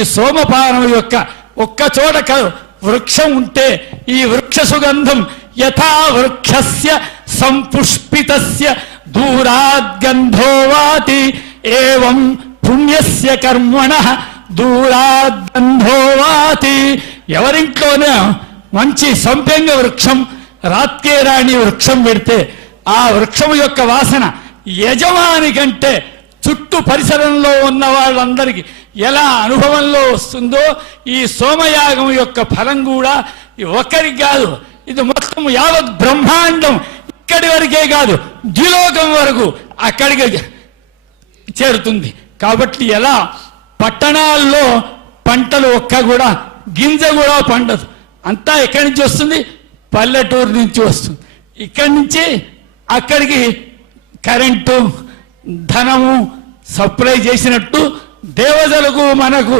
ఈ సోమపానం యొక్క ఒక్క చోట వృక్షం ఉంటే ఈ వృక్ష సుగంధం యథా వృక్షస్య సంపుష్పితస్య దూరాద్గంధో వాతి ఏవం పుణ్యస్య కర్మణః దూరాద్గంధో వాతి. ఎవరింట్లోనే మంచి సంపెంగ వృక్షం రాత్కేరాణి వృక్షం పెడితే ఆ వృక్షం యొక్క వాసన యజమాని కంటే చుట్టూ పరిసరంలో ఉన్న వాళ్ళందరికీ ఎలా అనుభవంలో వస్తుందో ఈ సోమయాగం యొక్క ఫలం కూడా ఒక్కరికి కాదు, ఇది మొత్తం యావత్ బ్రహ్మాండం ఇక్కడి వరకే కాదు ద్విలోకం వరకు అక్కడికి చేరుతుంది. కాబట్టి ఎలా పట్టణాల్లో పంటలు ఒక్క కూడా గింజ కూడా పండదు, అంతా ఎక్కడి నుంచి వస్తుంది? పల్లెటూరు నుంచి వస్తుంది. ఇక్కడి నుంచి అక్కడికి కరెంటు ధనము సప్లై చేసినట్టు దేవతలకు మనకు